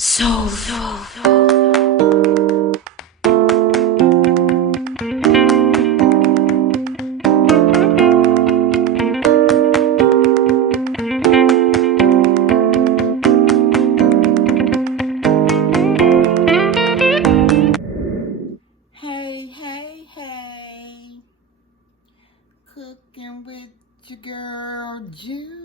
So. Hey, cooking with your girl Judy.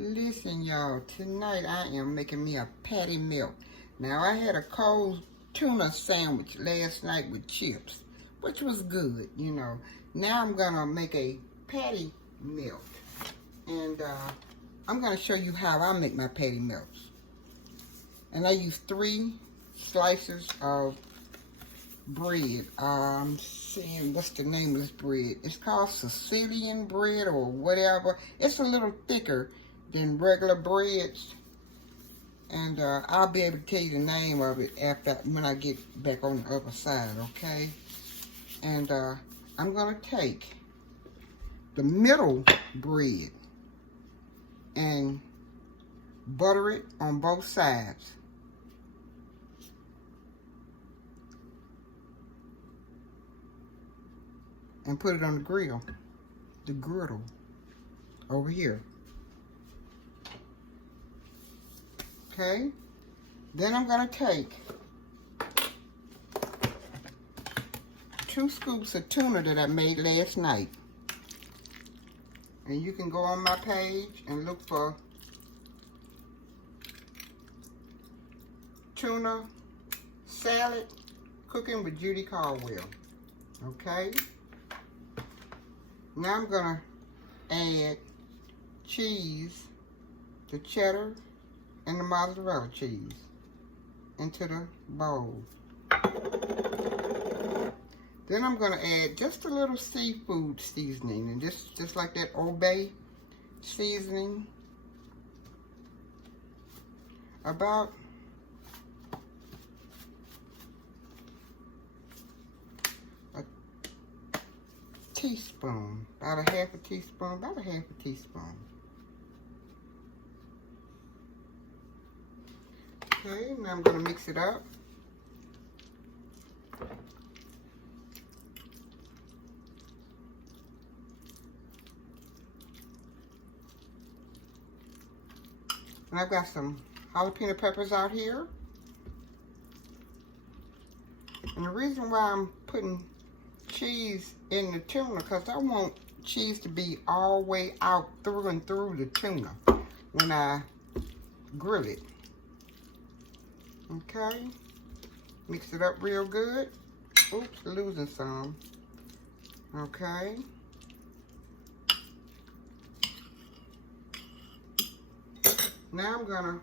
Listen, y'all, tonight I am making me a patty melt. Now, I had a cold tuna sandwich last night with chips, which was good, you know. Now I'm gonna make a patty melt, and I'm gonna show you how I make my patty melts. And I use 3 slices of bread. I'm seeing what's the name of this bread. It's called Sicilian bread or whatever. It's a little thicker than regular breads, and I'll be able to tell you the name of it when I get back on the other side, okay? And I'm gonna take the middle bread and butter it on both sides. And put it on the griddle over here. Okay? Then I'm gonna take 2 scoops of tuna that I made last night. And you can go on my page and look for tuna salad cooking with Judy Caldwell. Okay? Now I'm gonna add cheese, the cheddar and the mozzarella cheese into the bowl. Then I'm gonna add just a little seafood seasoning, and just like that Obey seasoning, about teaspoon, about a half a teaspoon. Okay, now I'm gonna mix it up. And I've got some jalapeno peppers out here. And the reason why I'm putting cheese in the tuna, because I want cheese to be all the way out through and through the tuna when I grill it. Okay, mix it up real good. Oops, losing some. Okay. Now I'm gonna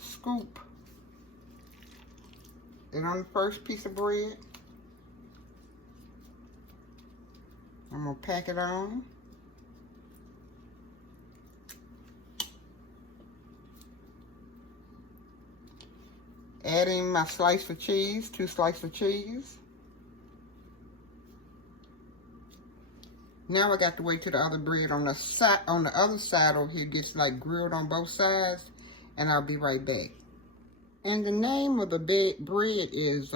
scoop it on the first piece of bread. I'm gonna pack it on. Adding my slice of cheese, 2 slices of cheese. Now I got to wait till the other bread on the other side over here gets like grilled on both sides, and I'll be right back. And the name of the bread is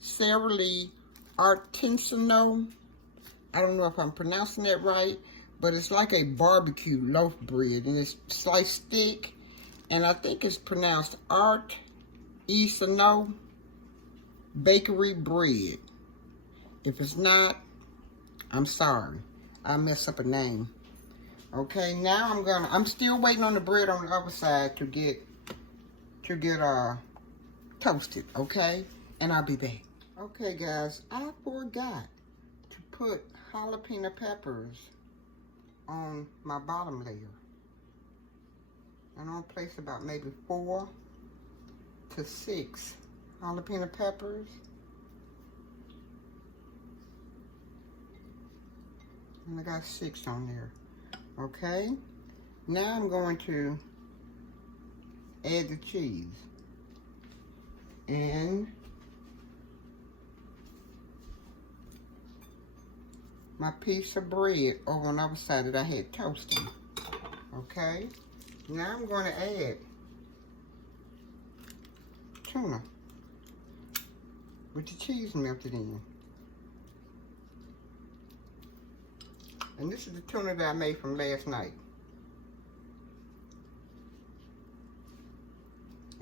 Sara Lee Artisanal. I don't know if I'm pronouncing that right, but it's like a barbecue loaf bread, and it's sliced thick, and I think it's pronounced Artisanal bakery bread. If it's not, I'm sorry. I messed up a name. Okay, now I'm still waiting on the bread on the other side to get toasted, okay? And I'll be back. Okay, guys, I forgot to put jalapeno peppers on my bottom layer. And I'll place about maybe 4 to 6 jalapeno peppers. And I got 6 on there. Okay. Now I'm going to add the cheese. And my piece of bread over on the other side that I had toasting. Okay. Now I'm going to add tuna with the cheese melted in. And this is the tuna that I made from last night.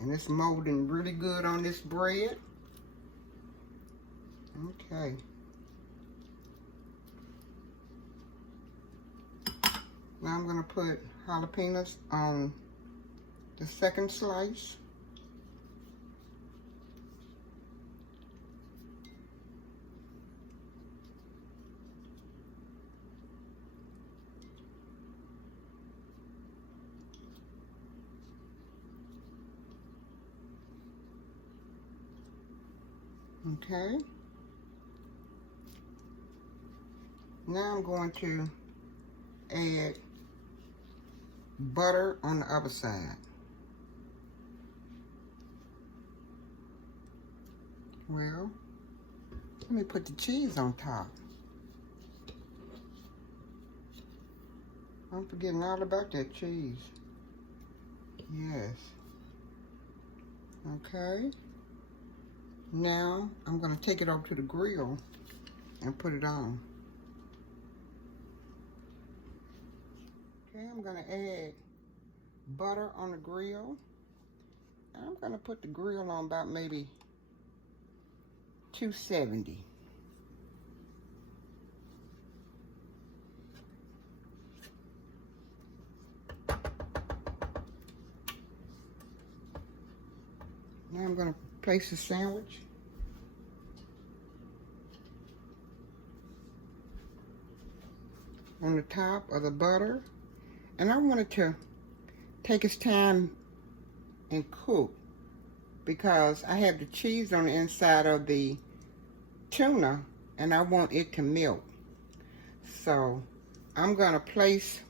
And it's molding really good on this bread. Okay. Now I'm going to put jalapenos on the second slice. Okay. Now I'm going to add butter on the other side. Well, let me put the cheese on top. I'm forgetting all about that cheese. Yes. Okay. Now I'm going to take it over to the grill and put it on. Okay, I'm going to add butter on the grill. And I'm going to put the grill on about maybe 270. Now I'm going to place the sandwich on the top of the butter. And I want it to take its time and cook because I have the cheese on the inside of the tuna and I want it to melt. So I'm going to place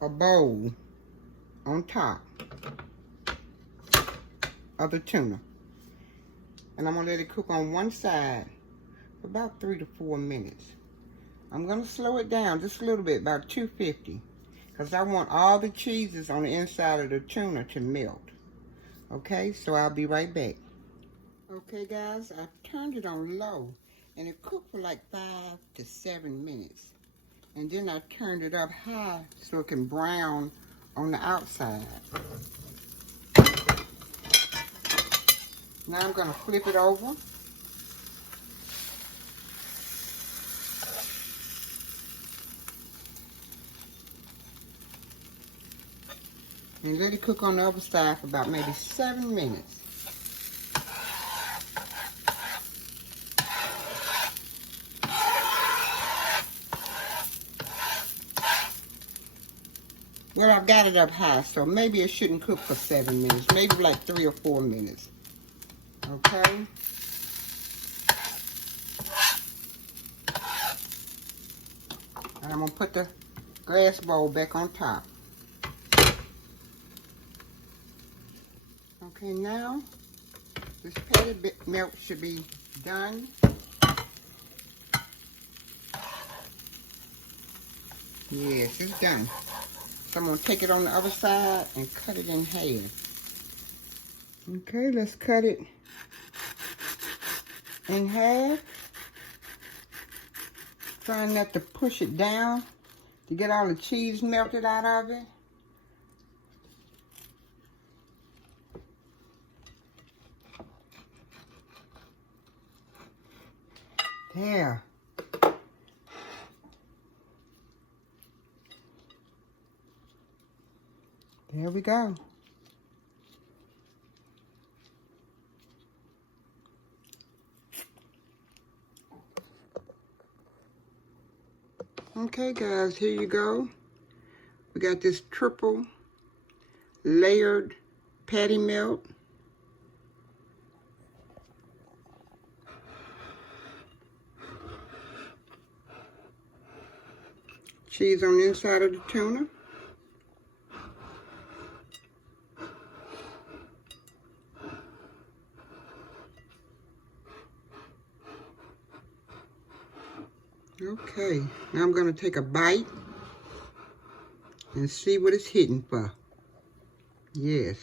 a bowl on top of the tuna. And I'm going to let it cook on one side for about 3 to 4 minutes. I'm going to slow it down just a little bit, about 250, because I want all the cheeses on the inside of the tuna to melt. Okay, so I'll be right back. Okay guys, I turned it on low and it cooked for like 5 to 7 minutes. And then I turned it up high so it can brown on the outside. Now I'm going to flip it over. And let it cook on the other side for about maybe 7 minutes. Well, I've got it up high, so maybe it shouldn't cook for 7 minutes. Maybe like 3 or 4 minutes. Okay? And I'm going to put the glass bowl back on top. Okay, now this patty melt should be done. Yes, it's done. So I'm going to take it on the other side and cut it in half. Okay, let's cut it in half. Trying not to push it down to get all the cheese melted out of it. There. There we go. Okay guys, here you go. We got this triple layered patty melt. Cheese on the inside of the tuna. Okay, now I'm going to take a bite and see what it's hitting for. Yes.